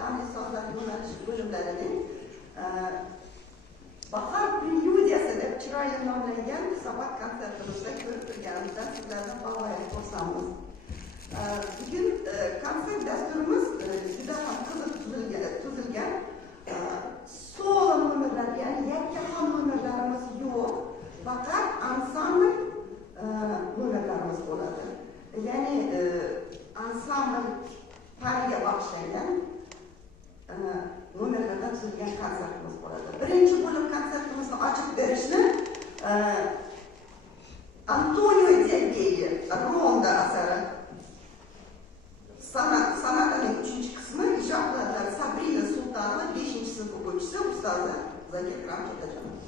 İslami sözler yo'nalish bo'limlarining bahor prelyudiyasi deb chiroyli nomlangan sabah konsertimizda ko'rib turganimizdan sizlardan bag'oyat xursandmiz. Bugun konsert dasturimiz juda ham qiziq tuzilgan. Solo nomerlar, ya'ni yakkaxon nomerlarimiz yo'q, faqat ansambl nomerlarimiz bo'ladi. Ya'ni ansambl pariga bag'ishlangan nomerlardan tuzilgan konsertimiz bo'ladi. Birinchi bo'lib konsertimizni ochib berishni Antonio Delgeli Ronda asari san'atining 3-qismi ijro qiladilar. Sabrina Sultanova 5-sinf o'quvchisi, ustozi Zakir Ramtotajonov.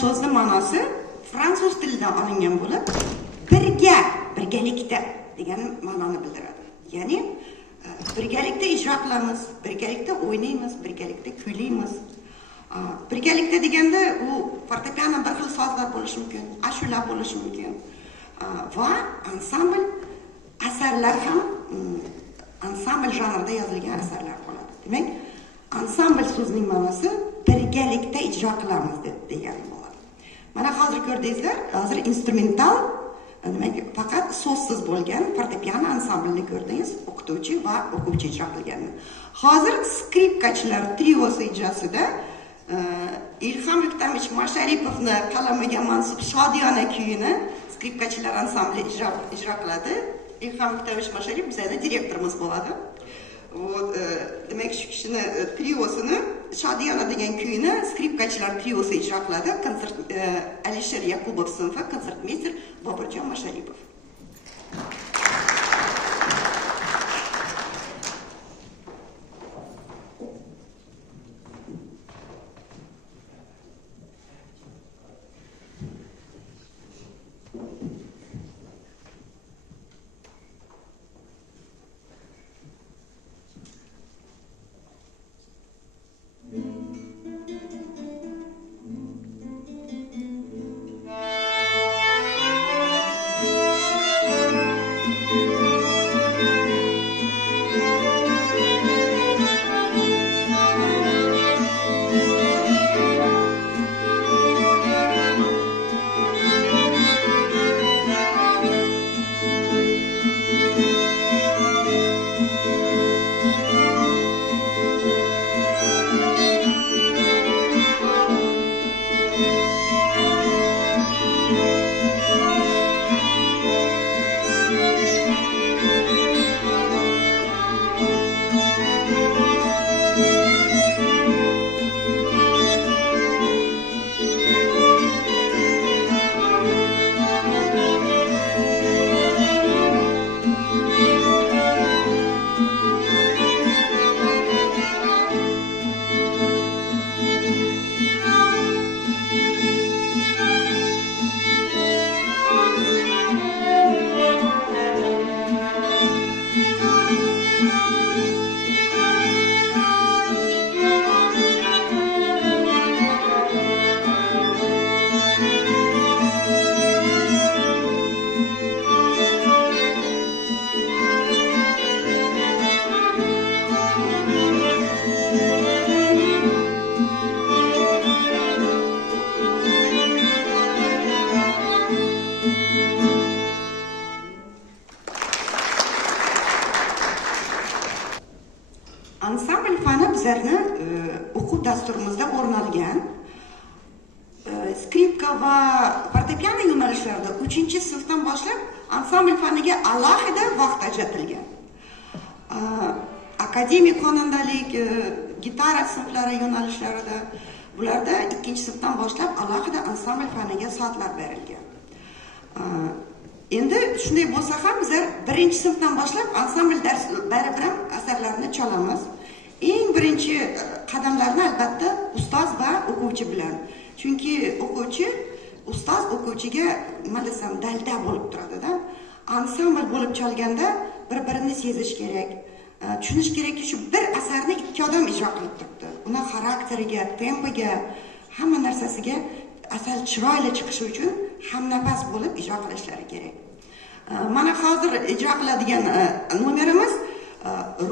So'zning ma'nosi fransuz tilidan olingan bo'lib, birgalikda degan ma'noni bildiradi. Ya'ni birgalikda ijro qilamiz, birgalikda o'ynaymiz, birgalikda kuylaymiz. Birgalikda deganda u fortepiano bir xil sozlar bo'lishi mumkin, ashula bo'lishi mumkin. Va ansambl asarlar ham ansambl janrida yozilgan asarlar bo'ladi. Demak, ansambl so'zining ma'nosi birgalikda ijro qilamiz degani bo'ladi. Mana hozir ko'rdingizlar, hozir instrumental, demak, faqat so'zsiz bo'lgan fortepiano ansamblini ko'rdingiz, o'qituvchi va o'quvchi ijro qilganini. Hozir skripkachilar triosi ijrosida Ilhom Yuktamich Masharipovni qalamiga mansub Shodiyona kuyini skripkachilar ansambli ijro qiladi. Ilhom Yuktamich Masharipov bizning direktorimiz bo'ladi. Demak, shu kishini triosini Shodiyona degan kuyini skripkachilar triosi ijro qiladi. Konsert Alisher Yakubov sinfi konsertmeyster Boburjon Masharipov. dasturimizda o'rin olgan. Skripka va fortepiano yo'nalishlarida 3-sinfdan boshlab ansambl faniga alohida vaqt ajratilgan. Akademik xonandalik, gitara sinflari yo'nalishlarida bularda 2-sinfdan boshlab alohida ansambl faniga soatlar berilgan. Endi shunday bo'lsa ham bizlar 1-sinfdan boshlab ansambl darslari bilan asarlarni chalamiz. Eng birinchi qadamlarni albatta ustoz va o'quvchi bilan. Chunki o'quvchi ustoz o'quvchiga nima desam dalda bo'lib turadi-da. Ansambl bo'lib chalganda bir-birini sezish kerak. Tushunish kerakki, shu bir asarni ikki odam ijro qilib turibdi. Uni xarakteriga, tempiga, hamma narsasiga asar chiroyli chiqishi uchun hamnafas bo'lib ijro qilishlari kerak. Mana hozir ijro qiladigan nomerimiz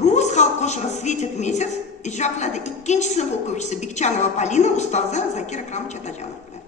Rus xalq qo'shig'i Svetит месяц ijro qiladi 2-sinf o'quvchisi Bekchanova Polina, ustozi Zakir Akram Chatajonov bilan.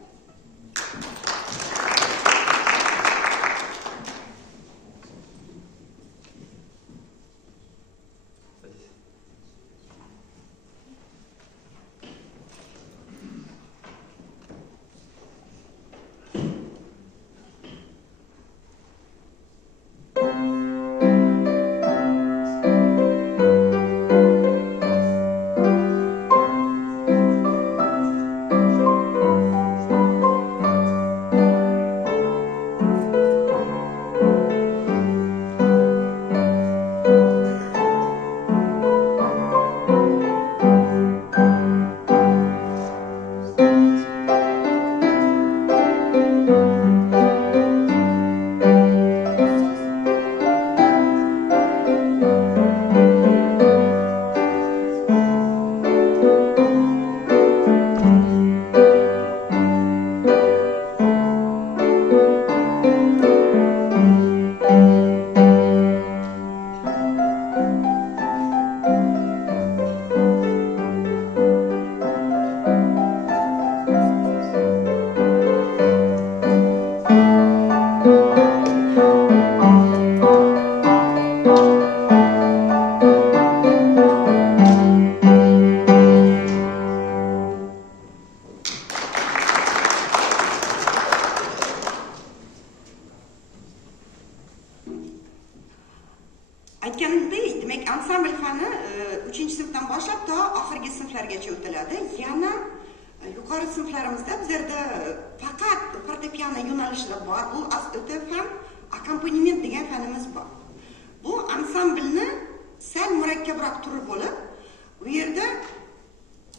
Aytganimdek, demak, ansambl fani 3-sinfdan boshlab to oxirgi sinflargacha o'tiladi. Yana yuqori sinflarimizda bizlarda faqat fortepiano yo'nalishida bor. Bu aslida fan akkompaniment degan fanimiz bor. Bu ansamblni sal murakkabroq turi bo'lib, bu yerda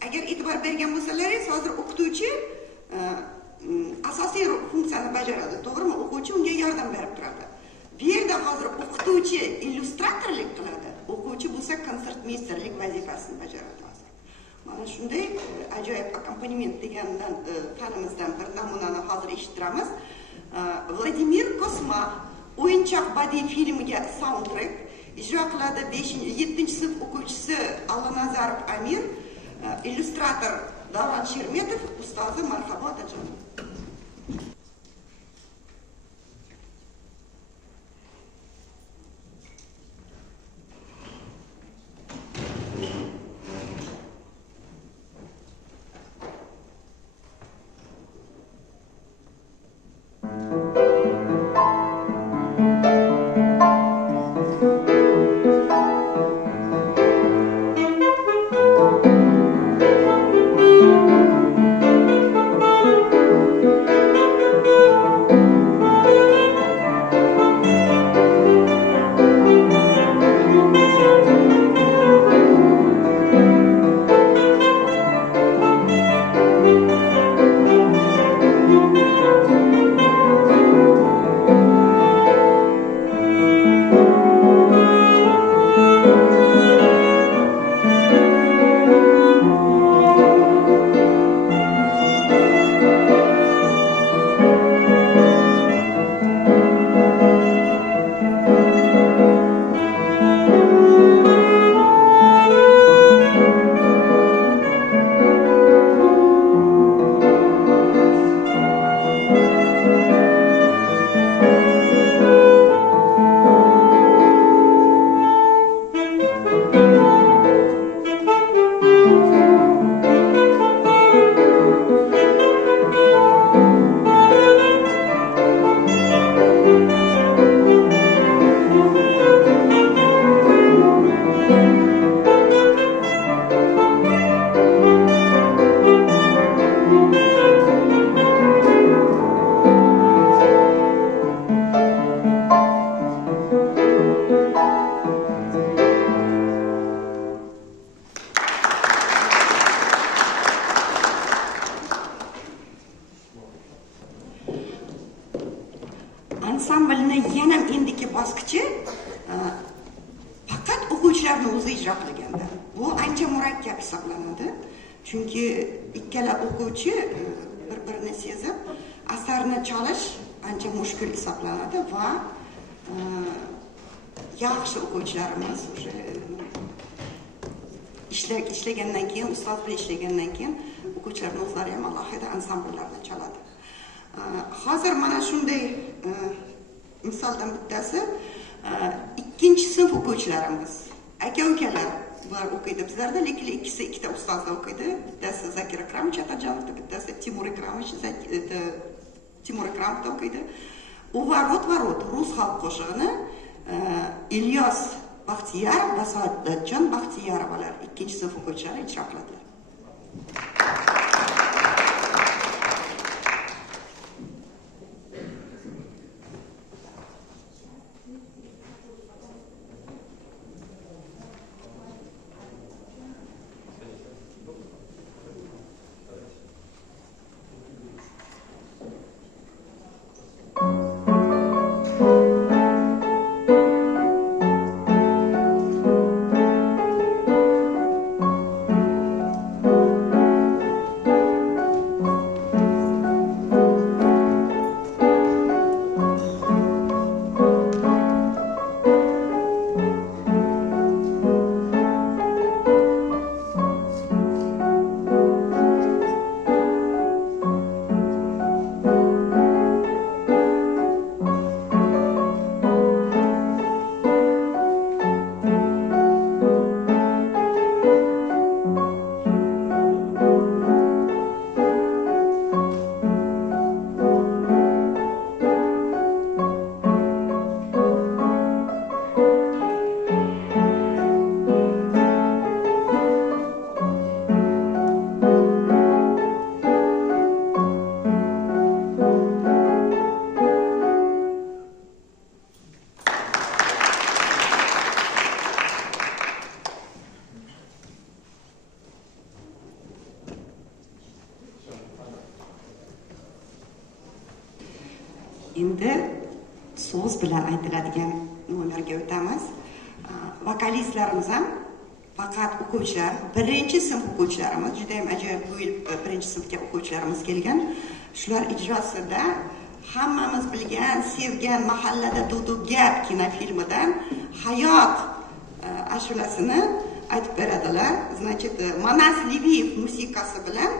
agar e'tibor bergan bo'lsalaringiz, hozir o'qituvchi asosiy funksiyani bajaradi, to'g'rimi? O'quvchi unga yordam berib turadi. Bu yerda hozir o'qituvchi illyustratorlik qiladi, o'quvchi bo'lsa konsertmeysterlik vazifasini bajaradi hozir. Mana shunday ajoyib akkompaniment degandan fanimizdan bir namunani hozir eshittiramiz. Vladimir Kosma o'yinchoq badiiy filmiga soundtrack ijro qiladi 7-sinf o'quvchisi Allanazarov Amir, illyustrator Davron Shermetov, ustozi Marhabo Otajonov. ansamblni yana endiki bosqichi faqat o'quvchilarni o'zi ijro qilganda. Bu ancha murakkab hisoblanadi. Chunki ikkala o'quvchi bir-birini sezib, asarni chalish ancha mushkul hisoblanadi va yaxshi o'quvchilarimiz o'sha ishlagandan keyin, ustoz bilan ishlagandan keyin o'quvchilarning o'zlari ham alohida ansambllarni chaladi. Hozir mana shunday misoldan bittasi, ikkinchi sinf o'quvchilarimiz, aka-ukalar bular o'qiydi bizlarda, lekin ikkita ustozlar o'qiydi. Bittasi Zakir Akramович Atajonovda, bittasi Timur Akramovda o'qiydi. U Varot rus xalq qo'shig'ini Ilyos Baxtiyarov va Saodatjon Baxtiyarovalar ikkinchi sinf o'quvchilari ijro qiladilar. Endi so'z bilan aytiladigan nomerga o'tamiz. Vokalistlarimiz ham faqat o'quvchilar, birinchi sinf o'quvchilarimiz, juda ham ajoyib bu yil birinchi sinfga o'quvchilarimiz kelgan. Shular ijrosida hammamiz bilgan, sevgan Mahallada Dudu gap kinofilmidan Hayot ashulasini aytib beradilar. Значит, Manas Liviyev musiqasi bilan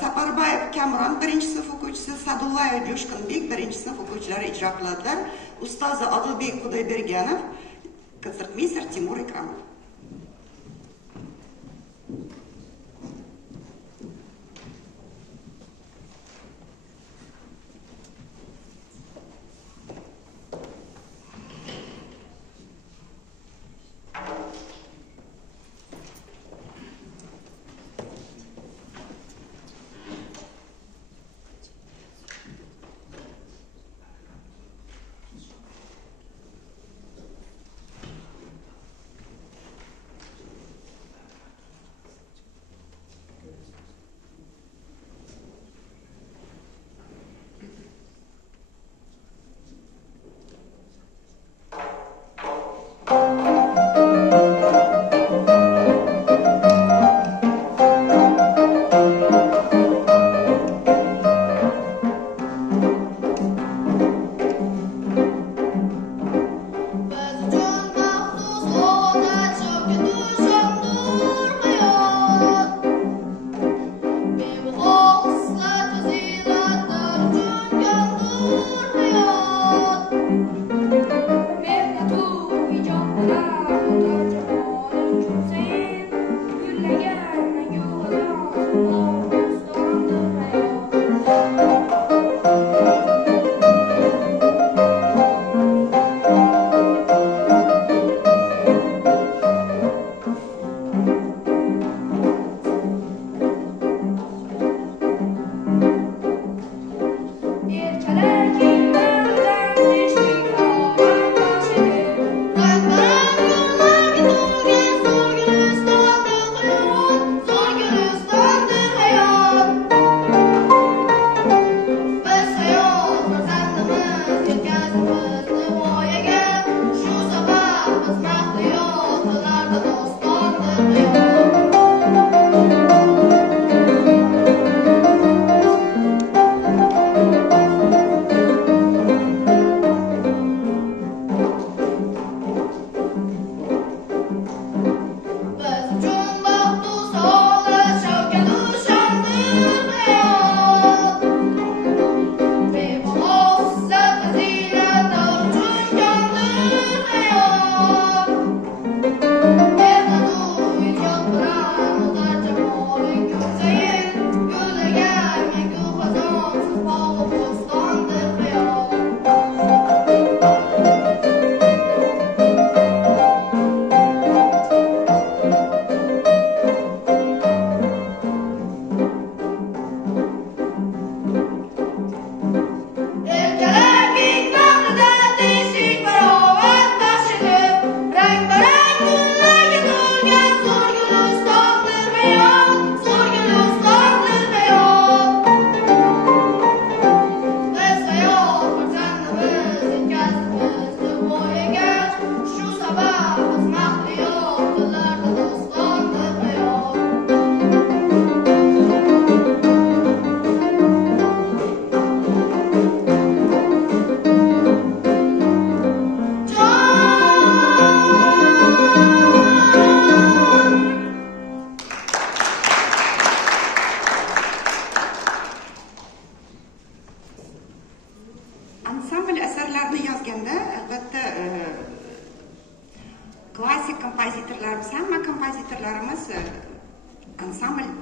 Saparbayev Kamron birinchi sinf o'quvchisi, Sadullayev Jo'shqinbek birinchi sinf o'quvchilari ijro qiladilar. Ustozi Odilbek Xudoyberganov, konsertmeyster Timur Akramov.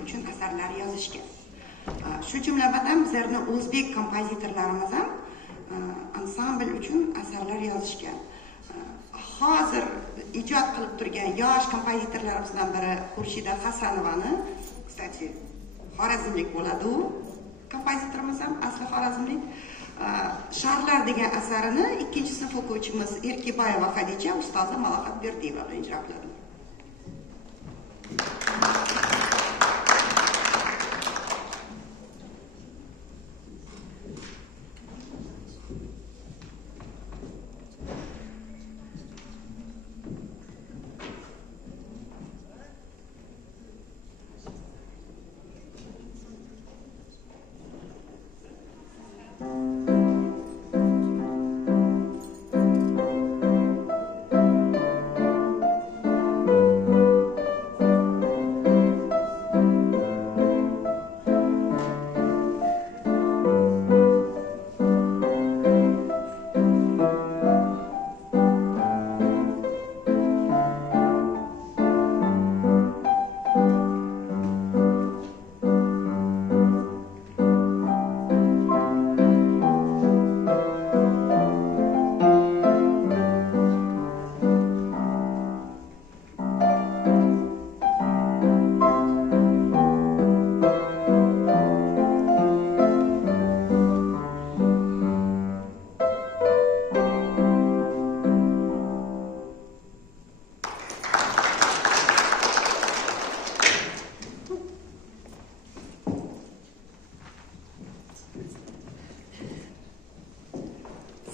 uchun asarlar yozishgan. Shu jumladan bizlarning o'zbek kompozitorlarimiz ham ansambl uchun asarlar yozishgan. Hozir ijod qilib turgan yosh kompozitorlarimizdan biri Xurshida Hasanovani, kстати, xorazmlik bo'ladi u. Kompozitorimiz ham asli xorazmlik. Sharlar degan asarini 2-sinf o'quvchimiz Erkiboyeva Xadija ustozi Malohat Berdiyeva bilan ijro qiladi.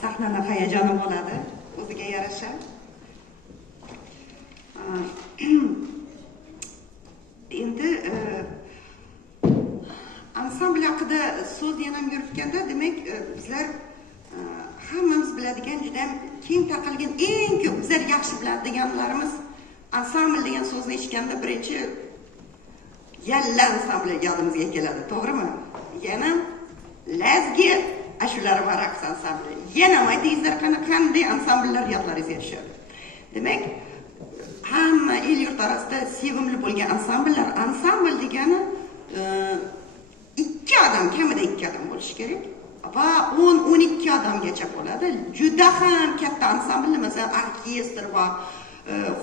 Sahnani hayajoni bo'ladi, o'ziga yarasha. Endi ansambl haqida so'z yana yuritganda, demak, bizlar hammamiz biladigan juda keng tarqalgan eng ko'p bizlar yaxshi biladiganlarimiz ansambl degan so'zni eshitganda birinchi yalla ansambl yodimizga keladi, to'g'rimi? Yana lazgi ashulari va raqs ansambli. Yana aytingizlar, qanday ansambllar yodlaringizga tushadi. Demak, hamma el yurt orasida sevimli bo'lgan ansambllar, ansambl degani 2 odam, kamida 2 odam bo'lishi kerak va 10-12 odamgacha bo'ladi. Juda ham katta ansambl, masalan, orkestr va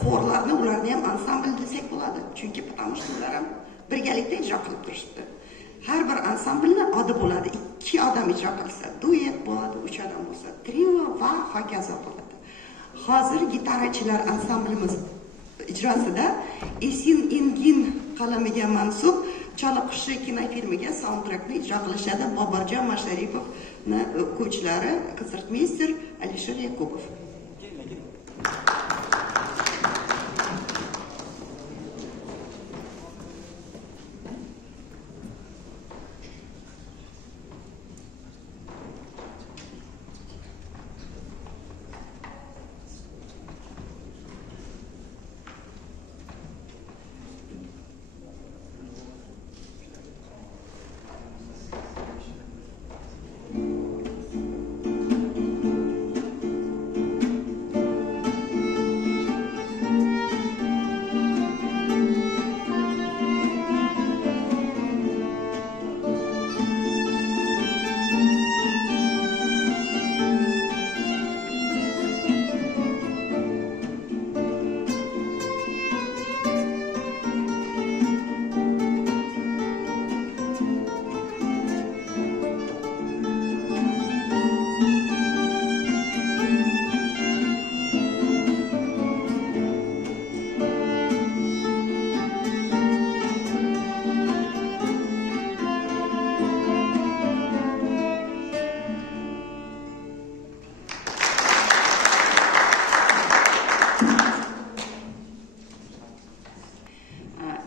xorlarni, ularni ham ansambl desak bo'ladi. Chunki потому что ular ham birgalikda ijro qilib turishdi. Har bir ansamblni odi bo'ladi. 2 odam ijro qilsa, duet bo'ladi, 3 odam bo'lsa, trio va hokazo bo'ladi. Hozir gitarachilar ansamblimiz ijrosida Esin Engin qalamiga mansub Chala qushi kinofilmiga soundtrackni ijro qilishadi. Boborjon Masharipovning o'quvchilari konsertmeyster Alisher Yakubov.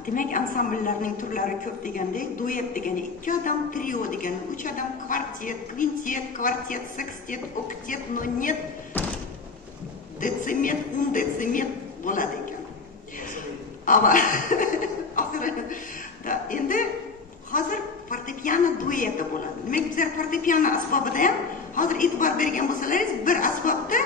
Demak, ansambllarning turlari ko'p degandek, duet degani 2 odam, trio degani 3 odam, kvartet, kvintet, kvartet, sekstet, oktet, nonet, decimet, undecimet bo'ladi ekan. Ama endi hozir fortepiano dueti bo'ladi. Demak, bizlar fortepiano asbobida ham hozir e'tibor bergan bo'lsalaringiz, bir asbobda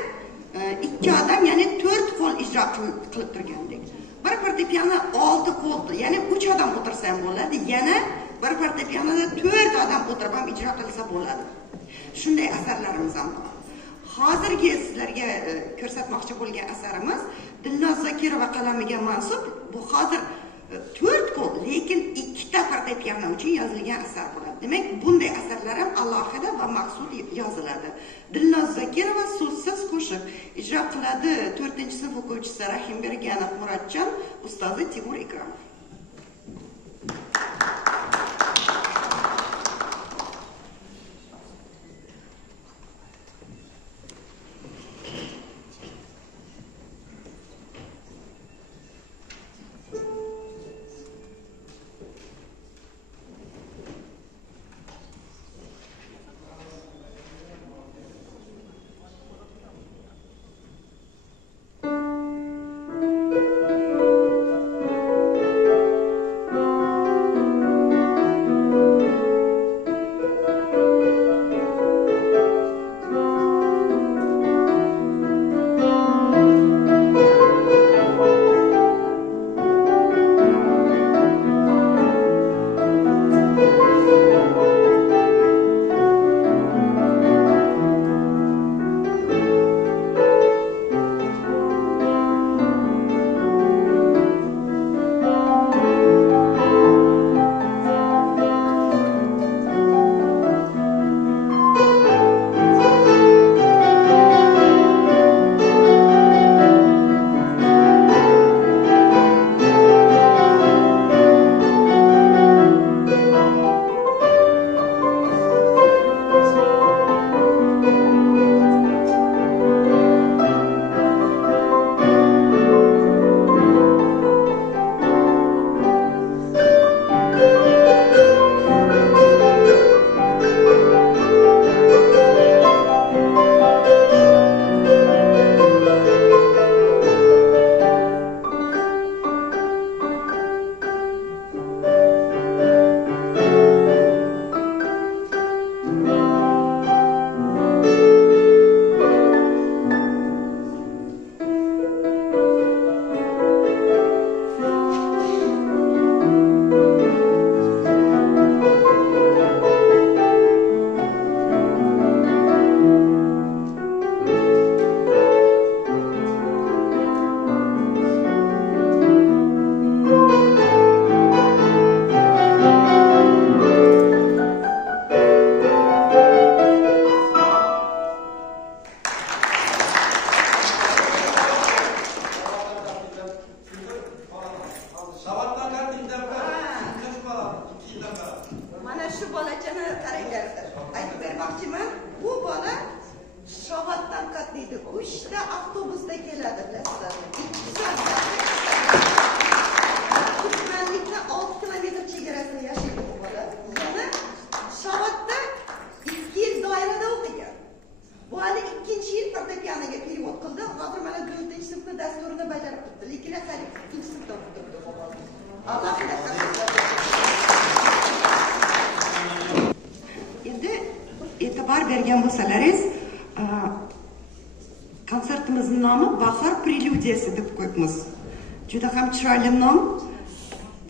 2 odam, ya'ni 4 qo'l ijro qilib turgandek. bir fortepiano 6 qo'lda, ya'ni 3 odam o'tirsa ham bo'ladi, yana bir fortepianoda 4 odam o'tirib ham ijro qilsa bo'ladi. Shunday asarlarimiz ham bor. Hozirgi sizlarga ko'rsatmoqchi bo'lgan asarimiz Dilnoz Zokirova qalamiga mansub. Bu hozir 4 qo'l, lekin 2 ta fortepiano uchun yozilgan asar bo'ladi. Demak, bunday asarlar ham alohida va maxsus yoziladi. Dilnoz Zokirova so'zsiz qo'shiq ijro qiladi 4-sinf o'quvchisi Rahimberganov Murodjon, ustozi Timur Ikromov. Endi e'tibor bergan bo'lsalaringiz, konsertimizning nomi Bahor prelyudiyasi deb qo'yibmiz. Juda ham chiroyli nom.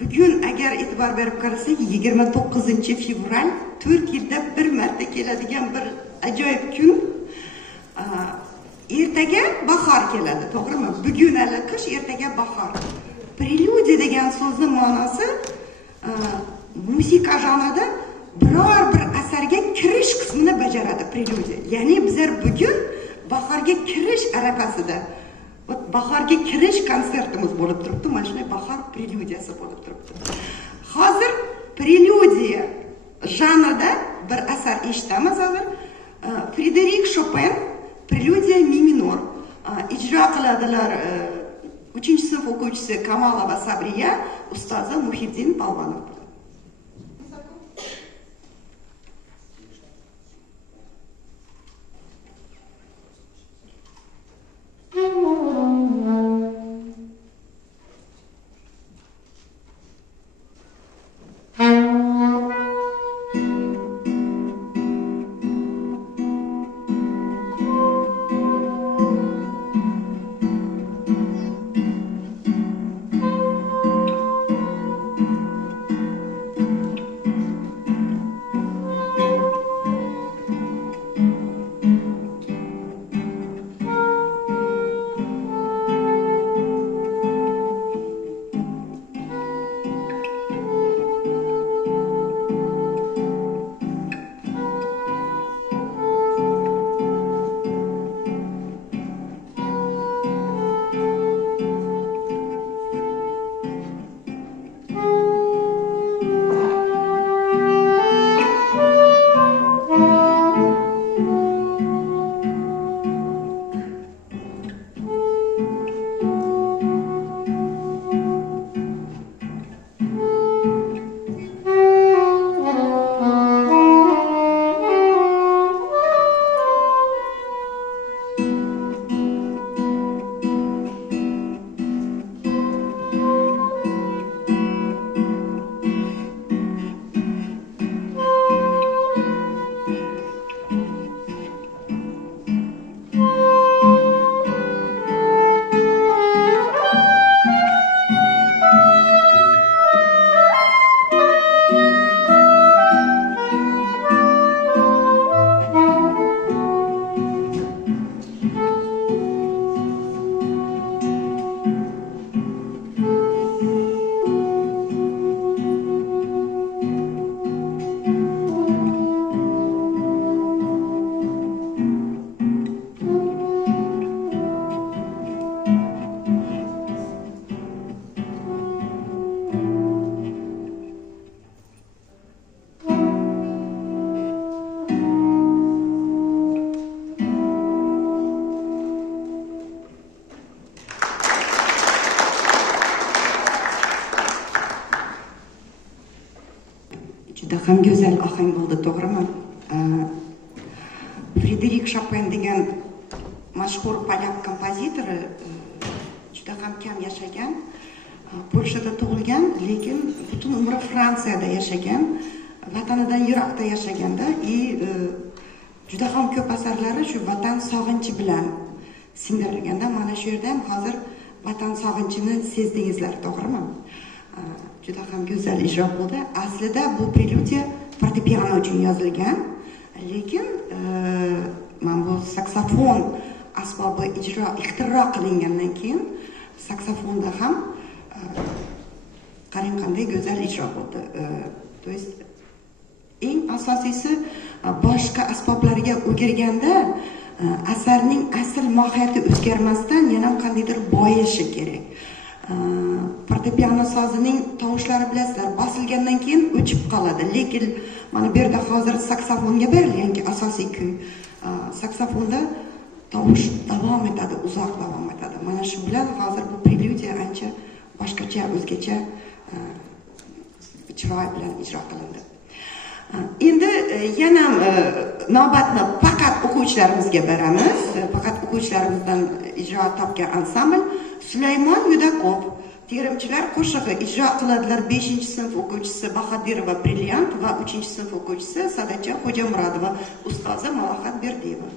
Bugun agar e'tibor berib qarasak, 29-fevral 4 yilda bir marta keladigan bir ajoyib kun. Ertaga bahor keladi, to'g'rimi? Bugun hali qish, ertaga bahor. Prelyudiya degan so'zning ma'nosi musiqa janrida biror bir asarga kirish qismini bajaradi prelyudiya. Ya'ni bizlar bugun bahorga kirish arafasida. Bahorga kirish konsertimiz bo'lib turibdi. Mana shunday bahor prelyudiyasi bo'lib turibdi. Hozir prelyudiya janrida bir asar eshitamiz hozir. Frederik Chopin Preludiya mi minor ijro qiladilar 3-sinf o'quvchisi Kamolova Sabriya, ustozi Muhiddin Polvonov. go'zal ohang bo'ldi, to'g'rimi? Frederik Chopin degan mashhur polyak kompozitori juda ham kam yashagan. Polshada tug'ilgan, lekin butun umri Fransiyada yashagan, vatanidan yiroqda yashaganda juda ham ko'p asarlari shu vatan sog'inchi bilan singdirilganda, mana shu yerda ham hozir vatan sog'inchini sezdingizlar, to'g'rimi? Juda ham go'zal ijro bo'ldi. Aslida bu preludiya fortepiano uchun yozilgan, lekin mana bu saksofon asbobi ixtiro qilingandan keyin saksofonda ham qarang qanday go'zal ijro bo'ldi. То есть eng asosiysi boshqa asboblarga o'girganda asarning asl mohiyati o'zgarmasdan yana qandaydir boyishi kerak. Fortepiano sozining tovushlari bilasizlar, bosilgandan keyin o'chib qoladi, lekin mana bu yerda hozir saksofonga berilganki asosiy kuy, saksofonda tovush davom etadi, uzoq davom etadi. Mana shu bilan hozir bu preludiya ancha boshqacha, o'zgacha chiroy bilan ijro qilindi. Endi yana navbatni faqat o'quvchilarimizga beramiz. Faqat o'quvchilarimizdan ijro topgan ansambl Sulaymon Yudakov terimchilar qo'shig'i ijro qiladilar. 5-sinf o'quvchisi Bahodirova Brilliant va 3-sinf o'quvchisi Sadacha Xo'jamurodova, ustozi Malohat Berdiyeva.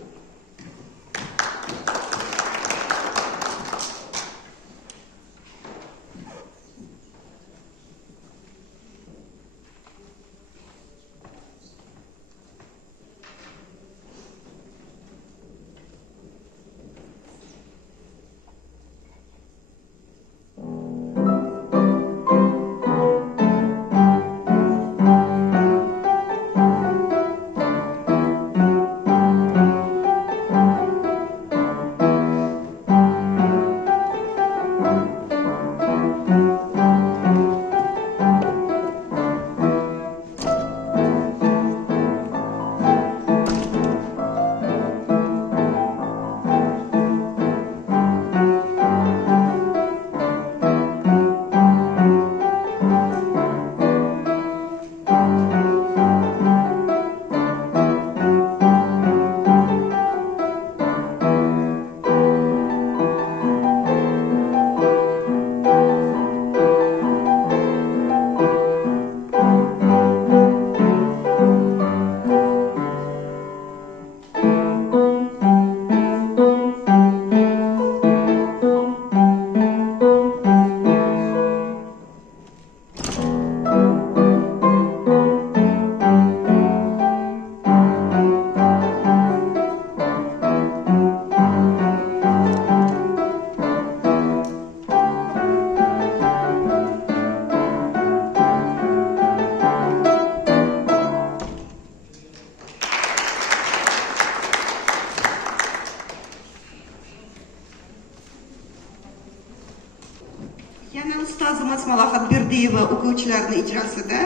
ustozimiz Malohat Berdiyeva o'quvchilarning ijrosida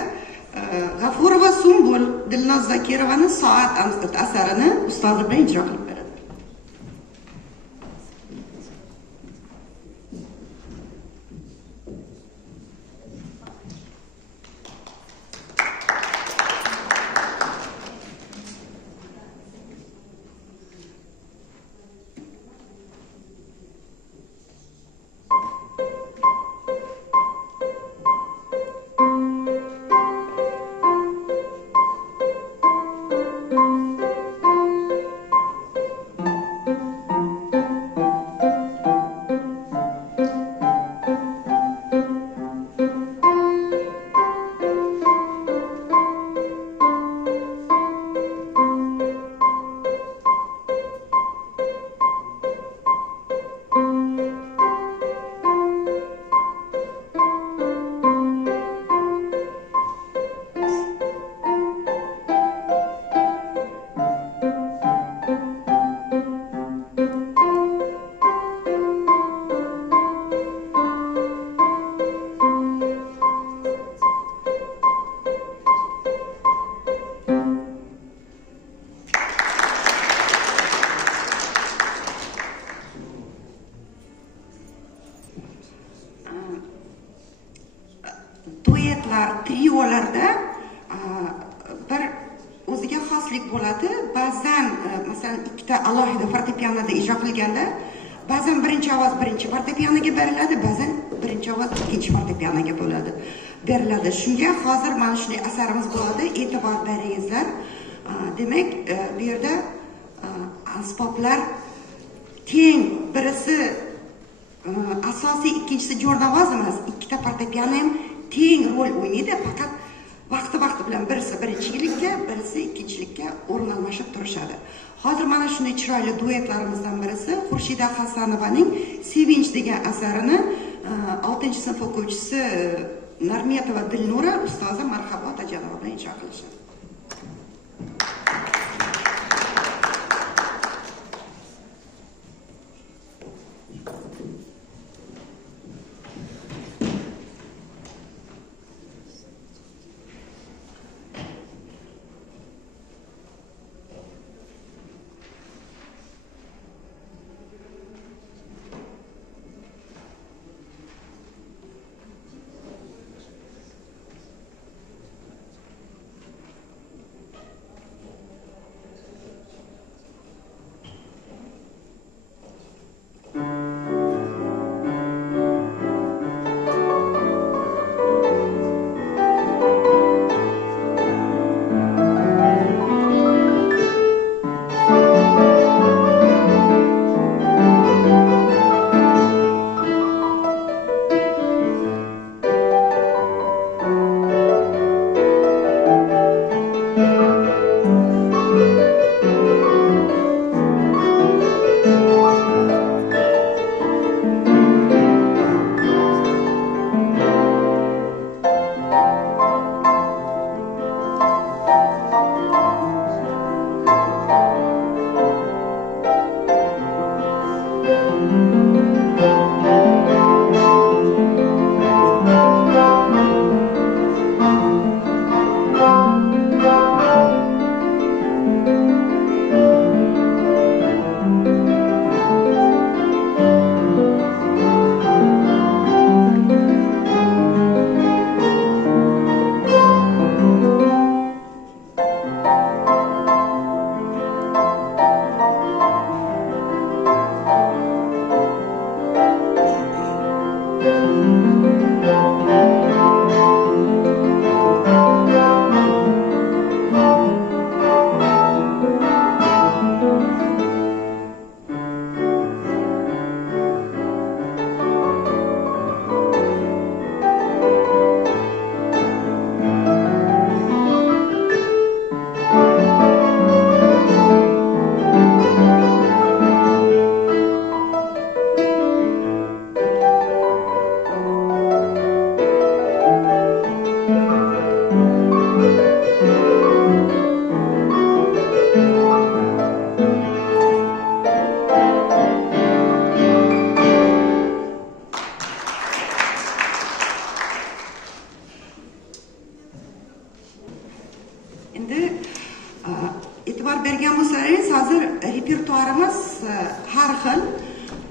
G'afurova Sumbul Dilnoz Zakirovani Soat asarini ustozi bilan ijro qilib beradi. ixtisoslik bo'ladi. Ba'zan masalan ikkita alohida fortepianoda ijro qilganda ba'zan birinchi ovoz birinchi fortepianoga beriladi, ba'zan birinchi ovoz ikkinchi fortepianoga beriladi. Shunga hozir mana shunday asarimiz bo'ladi, e'tibor beringizlar. Demak, bu yerda asboblar teng, birisi asosiy, ikkinchisi jo'rnavoz emas, ikkita fortepiano ham teng rol o'ynaydi, faqat vaqti bilan birisi birinchilikka, birisi ikkinchilikka o'rin almashib turishadi. Hozir mana shunday chiroyli duetlarimizdan birisi Xurshida Hasanovaning Sevinch degan asarini 6-sinf o'quvchisi Narmetova Dilnura ustozi Marhabo Otajonova bilan ijro qilishadi.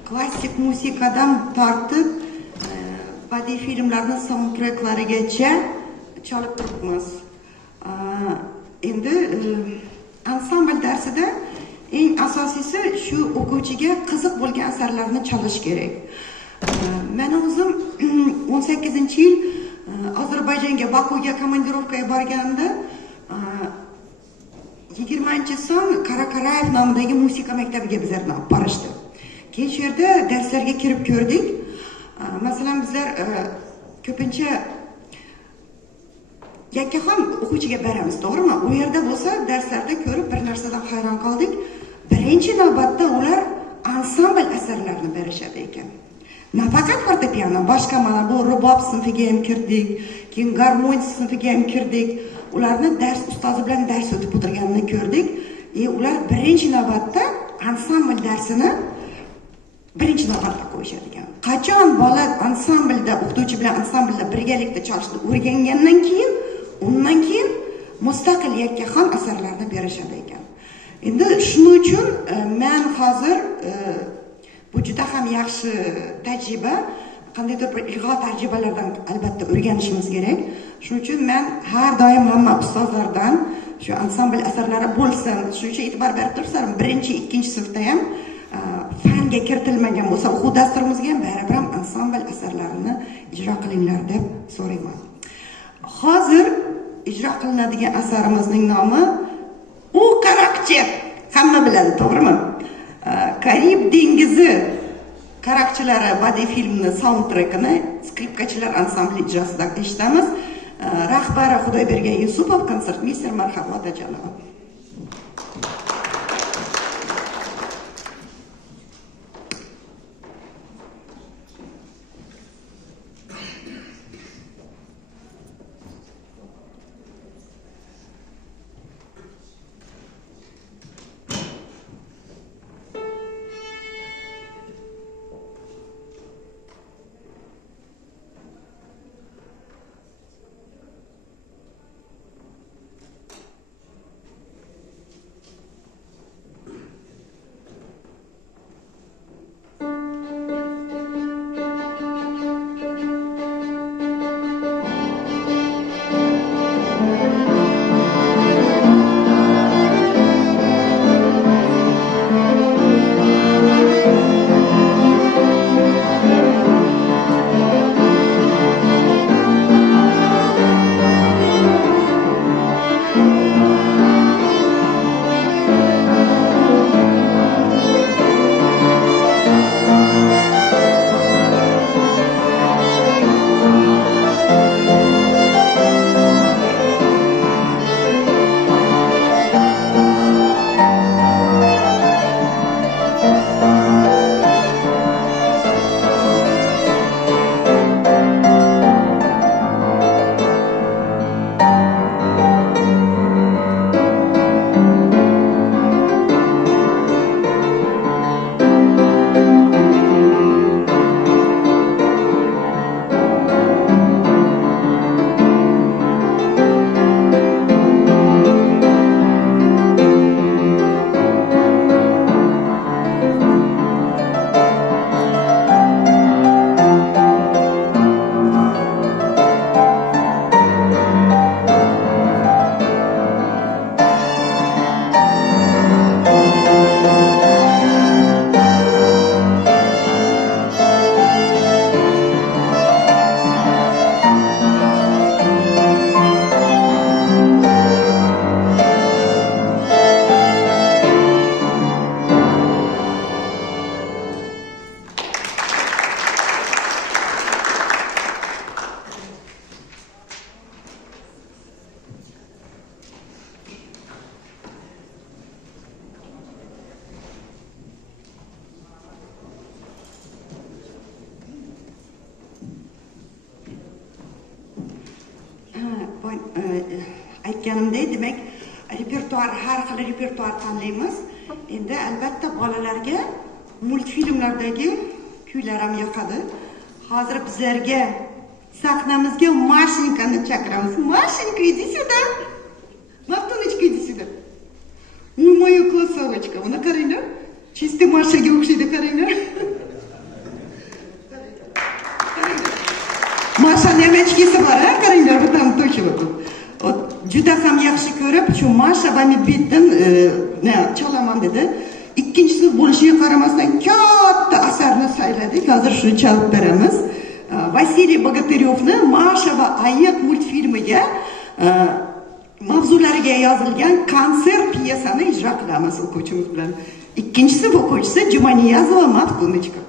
Klassik musiqadan tortib badiiy filmlarning soundtracklarigacha chalib turibmiz. Endi ansambl darsida eng asosiysi shu o'quvchiga qiziq bo'lgan asarlarni chalish kerak. Men o'zim 18-yil Ozarbayjonga, Bakuga komandirovkaga borganimda 20-so'm Karakarayev nomidagi musiqa maktabiga bizlarni olib borishdi. Keyin shu yerda darslarga kirib ko'rdik. Masalan, bizlar ko'pincha yakkaxon o'quvchiga beramiz, to'g'rimi? U yerda bo'lsa, darslarda ko'rib bir narsadan hayron qoldik. Birinchi navbatda ular ansambl asarlarini berishadi ekan. Nafaqat fortepiano, boshqa mana bu rubob sinfiga ham kirdik, keyin garmon sinfiga ham kirdik. Ularni dars ustozi bilan dars o'tib o'tirganini ko'rdik. Ular birinchi navbatda ansambl darsini birinchi navbatga qo'yishadi ekan. Qachon bola ansamblda, o'qituvchi bilan ansamblda birgalikda chalishni o'rgangandan keyin, undan keyin mustaqil yakkaxon asarlarni berishadi ekan. Endi shuning uchun men hozir bu juda ham yaxshi tajriba, qandaydir bir ilg'or tajribalardan albatta o'rganishimiz kerak. Shuning uchun men har doim hamma ustozlardan shu ansambl asarlari bo'lsin, shuning uchun e'tibor berib turibsizlar. Birinchi, ikkinchi sinfda ham fanga kiritilmagan bo'lsa, o'quv dasturimizga ham baribir ham ansambl asarlarini ijro qilinglar deb so'rayman. Hozir ijro qilinadigan asarimizning nomi U qaroqchi. Hamma biladi, to'g'rimi? Karib dengizi qaroqchilari badiiy filmni saundtrekini skripkachilar ansambli ijrosida eshitamiz. Rahbari Xudoybergan Yusupov, konsertmeyster Marhabo Otajonova. Aytganimdek, demak, repertuar, har xil repertuar tanlaymiz. Endi albatta bolalarga multfilmlardagi kuylar ham yoqadi. Hozir bizlarga sahnamizga Mashinkani chaqiramiz. Mashinka, иди сюда. Maftunechka, иди сюда. Ой, моя красавочка. Buni qaranglar. Чисто Mashaga o'xshaydi, qaranglar. Mashani ham echkisi bor, ha? Qaranglar, bu ham to'kib o'tib. Juda ham yaxshi ko'rib, shu Masha va Medveddan chalaman dedi. Ikkinchisi bo'lishiga qaramasdan katta asarni sayladik. Hozir shuni chalib beramiz. Vasiliy Bogotyryovni Masha va ayiq multfilmiga mavzulariga yozilgan konsert piyesani ijro qilamiz o'quvchimiz bilan. Ikkinchisi o'quvchisi Jumaniyazova Maftunechka.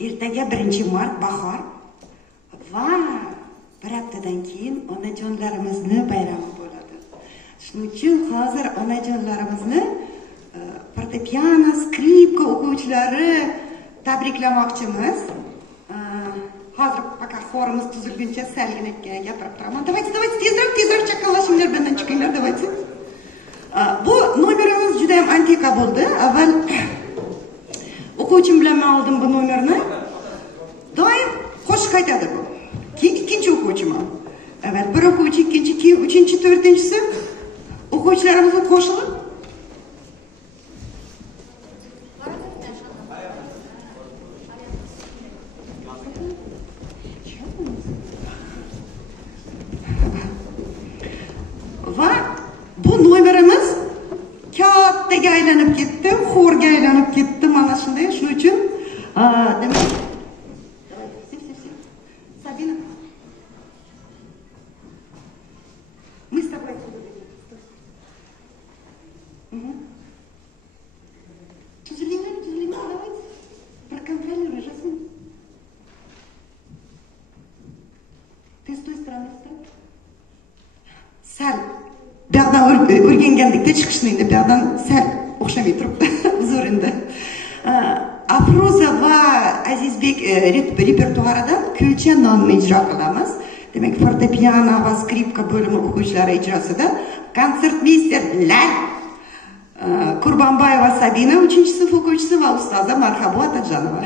ertaga 1-mart bahor va bir haftadan keyin onajonlarimizni bayrami bo'ladi. Shuning uchun hozir onajonlarimizni fortepiano, skripka o'quvchilari tabriklamoqchimiz. Hozir faqat xorimiz tuzilguncha salgina gapirib turaman. Давайте, tezroq chaqalashinglar, bundan chiqinglar, давайте. Bu nomerimiz juda ham antiqa bo'ldi. Avval o'quvchim bilan men oldim bu nomerni. Doim qo'shiq aytadi bu. Keyin ikkinchi o'quvchim. Avval bir o'quvchi, ikkinchi, keyin uchinchi, to'rtinchisi o'quvchilarimizga qo'shilib va bu nomerimiz kattaga aylanib ketdi, xorga aylanib ketdi, mana shunday. Shuning uchun demak, Sabina, мы с тобой тузлина, давайте проконтролируй, Жасмин. Ты с той стороны встань. Sal bu yoqdan o'rgangandekda chiqishni endi bu yoqdan sal o'xshamay turibdi huzuringda. Afruza va Azizbek repertuaridan Kulcha nonni ijro qilamiz. Demak, fortepiano va skripka bo'limi o'quvchilari ijrosida konsertmeysterlar Qurbonboyeva Sabina 3-sinf o'quvchisi va ustoza Marhabo Otajonova.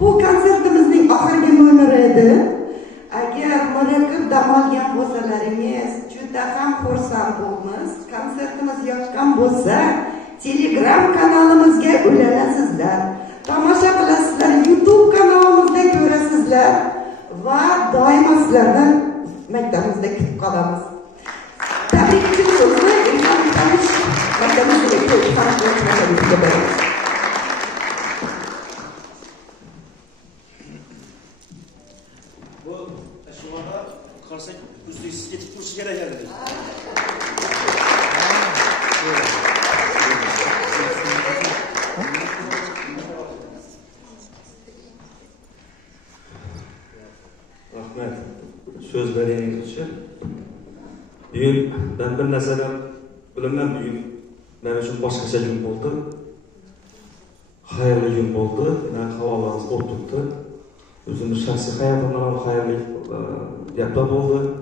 Bu konsertimizning oxirgi nomeri edi. Agar murakkab dam olgan bo'lsalaringiz, juda ham xursand bo'lamiz. Konsertimiz yoqqan bo'lsa, Telegram kanalimizga ulanasizlar. Tomosha qilasizlar. sizlar va doimo sizlardan maktabimizda kutib qolamiz. Tabrik uchun so'zni Ilhom Tanish maktabimizdagi xonadonga beramiz. Bu aşamada karsak üstüyüz geçip kursu gene geldi. Rahmet. Söz vereyim için. Bugün ben bir mesela bilemem bugün benim için başka gün oldu. Hayırlı gün oldu. Yani havalarımız oturttu. Özümün şahsi hayatımdan hayırlı yaprak oldu.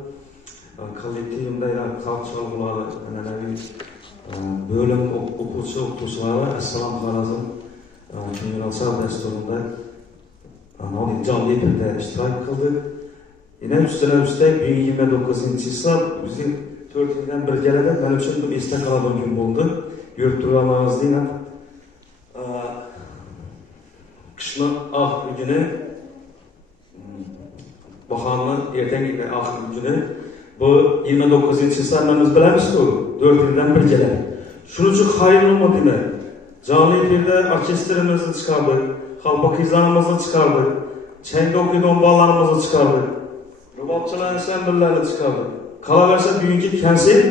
Kollektivimde halk çalgıları, bölüm okutuşları, Esselam Harazım, General Destur'unda canlı efirde iştirak kıldı. Yine üstüne 29. yıllar bizim 4 yıldan bir gelede benim için bir istek aladığım gün oldu. Yurt durağımız değil. Kışın ah günü bakanlığın erteki ah günü bu 29. yıllar biz bilemiz ki 4 yıldan bir gelede. Şunun için hayırlı olmadı. Canlı efirde orkestrimizi çıkardık, halk izlanımızı çıkardık, çengde okuyduğum bağlarımızı çıkardık. Rubapçılar ensemblelerini çıkardı. Kalaverse bugünkü konsert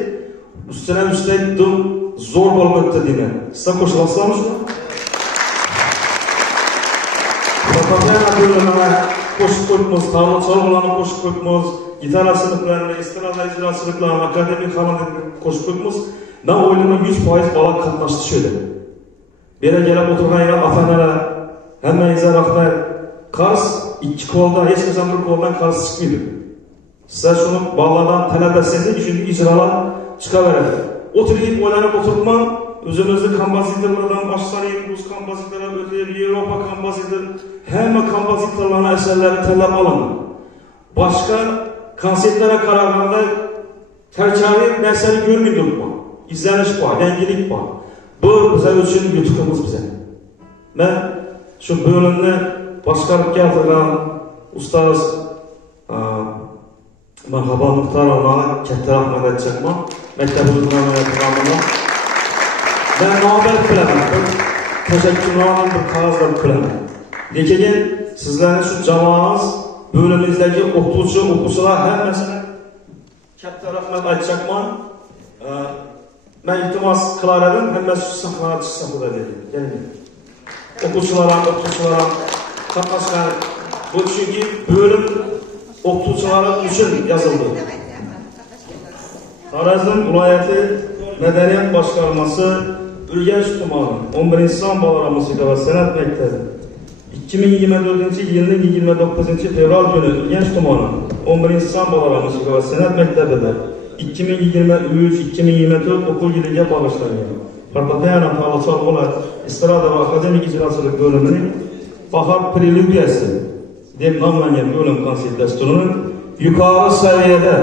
üstüne zor bolup öttü diyeyim. Size koşulasınlar mı şuna? Fortepiano bölümüne koşup koyduğumuz, tarla çalgılarına koşup koyduğumuz, gitar sınıflarına, estrada icra sınıflarına, akademik halinde koşup koyduğumuz, ben oylama 100% bala katlaştı şöyle. Bire gelip oturgan yer atanlara, hemen izah bakmayın. Kars 2 kolda, hiç kimsen bir koldan Kars çıkmıyordu. Size şunu bağlardan talep etseniz, çünkü icralar çıkıverir. Oturayım, oynanıp oturtmam, özümüzde kompozitörlerden başlayayım, Rus kompozitörler öteye, Avrupa kompozitör, hemen kompozitörlerine eserleri talep alın. Başka konsertlere kararında tercihli dersleri görmüyorduk mu? İzleniş var, rengilik var. Bu bize için yutukumuz bize. Ben şu bölümde başkanlık geldiğinde ustaz merhaba muhtar olmalı, katta rahmet edeceğim. Mektebimizin programına. Ben muhabbet bilemem. Teşekkürlerim bir kağızda bilemem. Lekin sizlerin şu cemaatiniz, bölümümüzdeki okusular her mesele katta rahmet edeceğim. Ben iltimas kılardım, hem de şu sahneye çıksam da dedim. Gelin. Okusulara, bu çünkü bölüm okutuvchilar için yazıldı. Xorazm viloyati Madaniyat boshqarmasi Urganch tumani 11 son bolalar musiqa va san'at maktabi 2024 yilning 29-fevral kuni Urganch tumani 11 son bolalar musiqa va san'at maktabida 2023-2024 o'quv yiliga bag'ishlangan fortepiano ta'lim estrada va akademik ijrochilik bo'limining bahor preludiyasi deb nomlangan bölüm konsert dasturini yuqori saviyada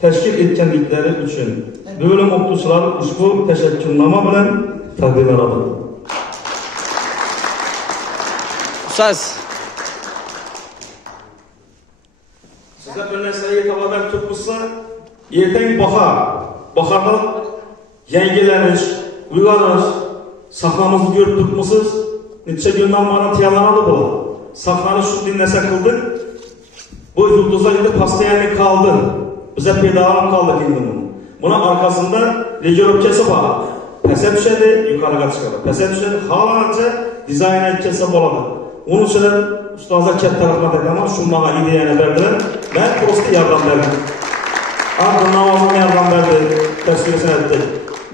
tashkil etganliklari uchun bölüm o'qituvchilari ushbu tashakkurnoma bilan taqdirlanadi. Ustoz, sizlar bir narsaga xabar tutmasa, ertaga bahorda yangilanish, uyg'onish, sahnamizni ko'rib tutmasiz, necha kundan beri tayyorlanadi bular. Sahnani şu dinlese kıldık, bu yıldızlar indi pastayanlık kaldı. Bize pedalım kaldı kendinin. Buna arkasında regiropkesi var. Pese düşedi, yukarıga çıkardı. Pese düşedi, halanca dizayn etkisi boladı. Onun için ustazlar ket tarafına takama, şunlara ideyene verdiler. Ben prosti yardım verdim. Ardın namazına yardım verdi, tersiyesine etti.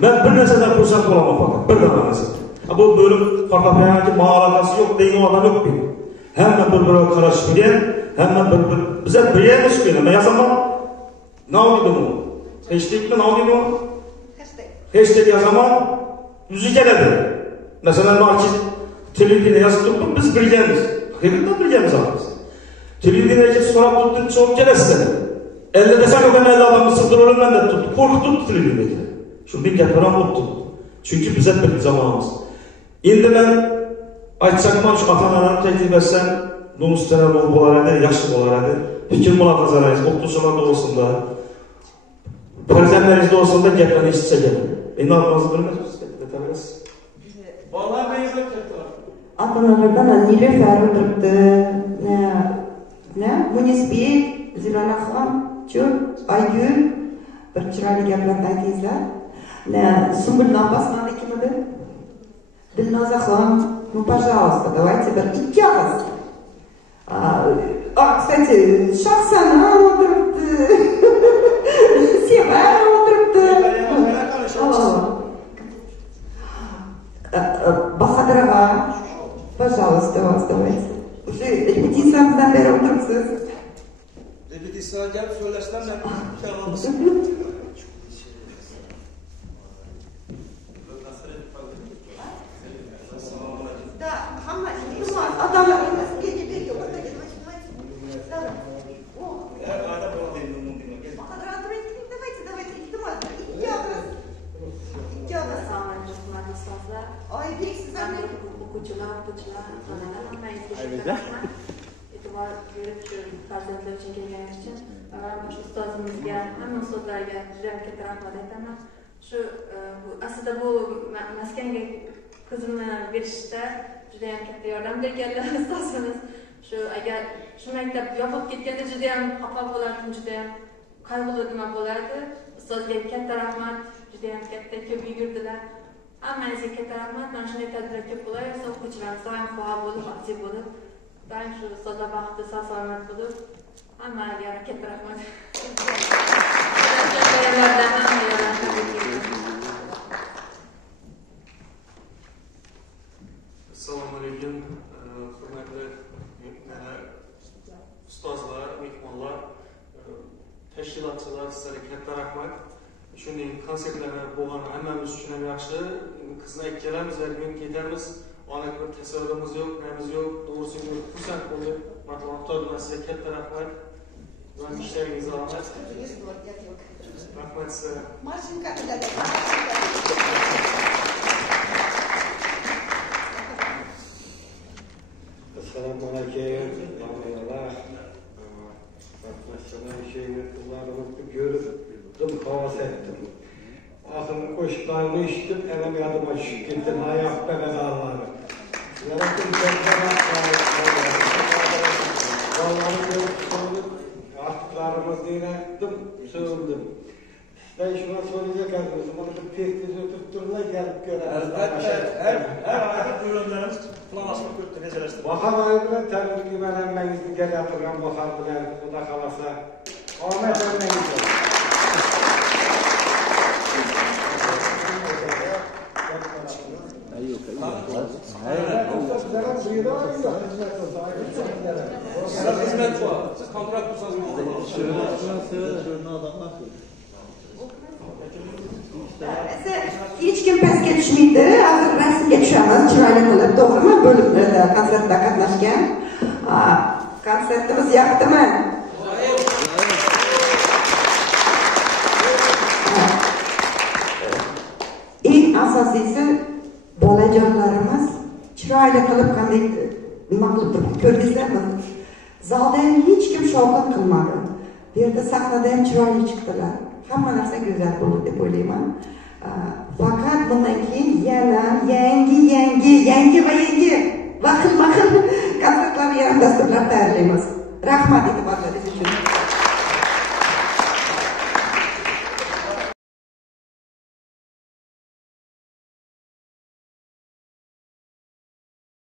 Ben bir neseden fırsat bulamam fakat, bir tane neseden. Bu bölüm fortepiano'daki mağalakası yok, deyin o adam yok benim. Hemen bir karışıp gidiyor, hemen bize bir yer çıkıyor. Ben yazamam, ne oldu mu? Hashtag'de ne oldu mu? Hashtag yazamam, yüzü geledi. Mesela ben televizyona yazıp tuttum, biz bilgemiz. Hakikaten bilgemiz alırız. Televizyona sorap tuttum, çok gelesi. 50 desek o ben 50 adamı sırdırırım, ben de tuttum. Korkuttum televizyona. Şu bir yaparan oldu. Çünkü bize bir zamanımız. Şimdi ben açacakman şu atalarını teklif etsem, Numusdan bo'lar edi, yaxshi bo'lar edi. Fikr mulohazalaringiz o'qituvchilar to'g'risida, farzandlaringiz to'g'risida gaplarni eshitsak. Endi olmasiz bilmaysiz, aytamiz. Bolalar neyse ketdilar. Ата-аналардан Нилөфәр o'tiribdi, Munisbek, Zilonaxon, Aygul, bir chiroyli gaplarni aytingizlar. Sumbulni opasini kim edi? Dilnozaxon, ну, пожалуйста, давайте ikki og'iz. Kстати, Shahsanam o'tiribdi, Sevar o'tiribdi. Bahadirova, пожалуйста, вас давайте. Уже репетициямызdan beri o'tiribsiz. Repetitsiya gap so'ylashdan nafas Да, hamma iltimos, odamlar kelib bergan. E'tibor berib shu farzandlar uchun kelganingiz uchun shu ustozimizga, hamma ustozlarga juda ham katta rahmat aytaman. Shu aslida bu maskanga qizimni berishda juda ham katta yordam berganlar ustozimiz. Shu agar shu maktab yopilib ketganda juda ham xafa bo'lardim, juda ham qayg'uli nima bo'lardi. Ustozga katta rahmat, juda ham katta ko'p yugurdilar. Hammangizga katta rahmat. Mana shunday tadbirlar ko'p bo'laversa, o'quvchilarimiz doim faol bo'lib, aktiv bo'lib, doim shu ustozlar baxtli, sog'-salomat bo'lib, hammaga katta rahmat. Assalomu alaykum, hurmatli ustozlar, mehmonlar, tashkilotchilar, sizlarga katta rahmat. Shunday konsertlarda bo'lgan hammamiz uchun ham yaxshi. Qizni ikkalamiz bugun ketamiz. Ona bir tasavvurimiz yo'q, namiz yo'q, to'g'risi yo'q. Xursand bo'lib, matbuotlar sizga katta rahmat. Va ishlaringiz omad. Rahmat sizga. Assalomu alaykum. Alhamdulillah. Rahmatlar şeyini kullarımızı görüp havas ettim. Ahırın koşuklarını işittim, elim yadıma düşüp gittim, ayakta bedaları. Yarattım kendime Allah'ını görüp sordum, artıklarımızı yönettim, sığındım. Ben şuna söyleyecek arkadaşım, bana bir tekniz ötürttürme gelip görelim. Her ayda buyurunlarımız planlaşma kötü, neceleştirdim. Bahar ayı bilen təbir güvənənməyinizi gəl yatırgan Bahar bilen, o da qalasa. Ahmet önünüzde. Siz hizmet var, siz kontrat tutsanız Hech kim pastga tushmaydi. Hozir rasmga tushamiz, chiroyli qilib, to'g'rimi? Bo'limlarda konsertda qatnashgan. Konsertimiz yoqdimi? Eng asosiysi bolajonlarimiz chiroyli qilib qanday nima qilib turibdi, ko'rdingizlarmi? Zalda ham hech kim shovqin qilmadi. Bu yerda sahnada ham chiroyli chiqdilar. Hamma narsa go'zal bo'ldi deb o'ylayman. Fakat bundan keyin yana